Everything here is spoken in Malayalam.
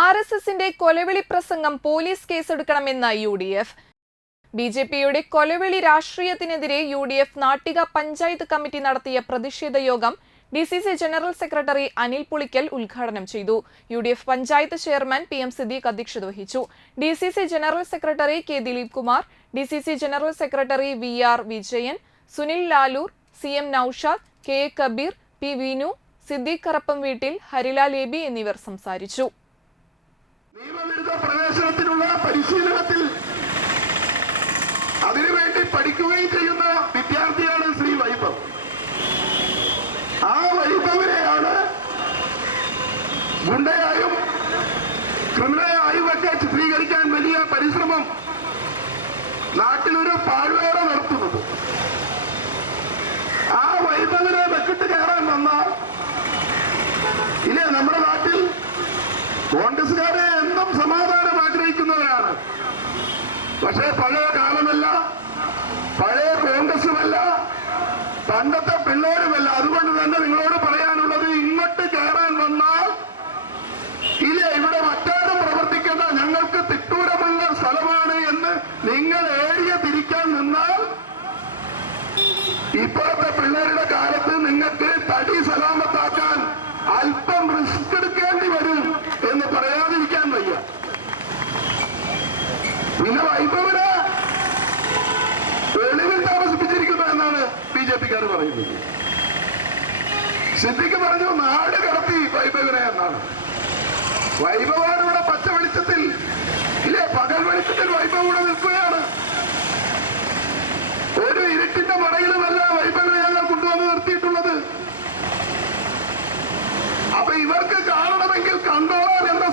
ആർഎസ്എസിന്റെ കൊലവിളി പ്രസംഗം പോലീസ് കേസെടുക്കണമെന്ന യുഡിഎഫ്. ബിജെപിയുടെ കൊലവിളി രാഷ്ട്രീയത്തിനെതിരെ യുഡിഎഫ് നാട്ടിക പഞ്ചായത്ത് കമ്മിറ്റി നടത്തിയ പ്രതിഷേധ യോഗം DCC general secretary Anil Pulikkal ഉദ്ഘാടനം ചെയ്തു. UDF panchayat chairman P M Siddique അധ്യക്ഷത വഹിച്ചു. DCC general secretary K Dileep Kumar, DCC general secretary V R Vijayan, Sunil Lalur, C M Naushad, K A Kabeer, P Vinu, Siddique Karappamveettil, Harilal Abi എന്നിവർ സംസാരിച്ചു. നിയമവിരുദ്ധ പ്രവേശനത്തിനുള്ള പരിശീലനത്തിൽ അതിനുവേണ്ടി പഠിക്കുകയും ചെയ്യുന്ന വിദ്യാർത്ഥിയാണ് ശ്രീ വൈഭവ്. ആ വൈഭവിനെയാണ് ഗുണ്ടയായും ക്രിമിനലായും ഒക്കെ ചിത്രീകരിക്കാൻ വലിയ പരിശ്രമം നാട്ടിലൊരു പാഴ്വേറ നടത്തുന്നത്. ആ വൈഭവിനെ വെക്കിട്ട് കയറാൻ വന്നാൽ ഇല്ലേ, നമ്മുടെ നാട്ടിൽ കോൺഗ്രസുകാരെ എന്നും സമാധാനം ആഗ്രഹിക്കുന്നവരാണ്. പക്ഷേ പഴയ കാലമല്ല, പഴയ കോൺഗ്രസുമല്ല, പണ്ടത്തെ പിള്ളേരുമല്ല. അതുകൊണ്ട് തന്നെ നിങ്ങളോട് പറയാനുള്ളത്, ഇങ്ങോട്ട് കയറാൻ വന്നാൽ ഇല്ലേ, ഇവിടെ മറ്റാരും പ്രവർത്തിക്കുന്ന ഞങ്ങൾക്ക് തിട്ടൂരമുള്ള സ്ഥലമാണ് എന്ന് നിങ്ങൾ ഏരിയ തിരിക്കാൻ നിന്നാൽ ഇപ്പോഴത്തെ പിള്ളേരുടെ കാലത്ത് നിങ്ങൾക്ക് തടി സലാമത്താക്കാൻ അല്പം റിസ്ക് എടുക്കേണ്ടി വരും എന്ന് പറയാതിരിക്കാൻ വയ്യ. പിന്നെ വൈഭവനെ വെളിവിൽ താമസിപ്പിച്ചിരിക്കുന്നു എന്നാണ് ബിജെപിക്കാർ പറയുന്നത്. സിദ്ദിഖ് പറഞ്ഞു നാട് കടത്തി വൈഭവനെ എന്നാണ്. വൈഭവാനിവിടെ പച്ച വെളിച്ചത്തിൽ ഇല്ലേ, പകൽ വെളിച്ചത്തിൽ വൈഭവം ഇവിടെ നിൽക്കുകയാണ്. ഒരു ഇരുട്ടിന്റെ മറയിലുമല്ല വൈഭവനെ ഞങ്ങൾ കൊണ്ടുവന്ന് നിർത്തിയിട്ടുള്ളത്. അപ്പൊ ഇവർക്ക് കാണണമെങ്കിൽ കണ്ടോളാൻ എന്ന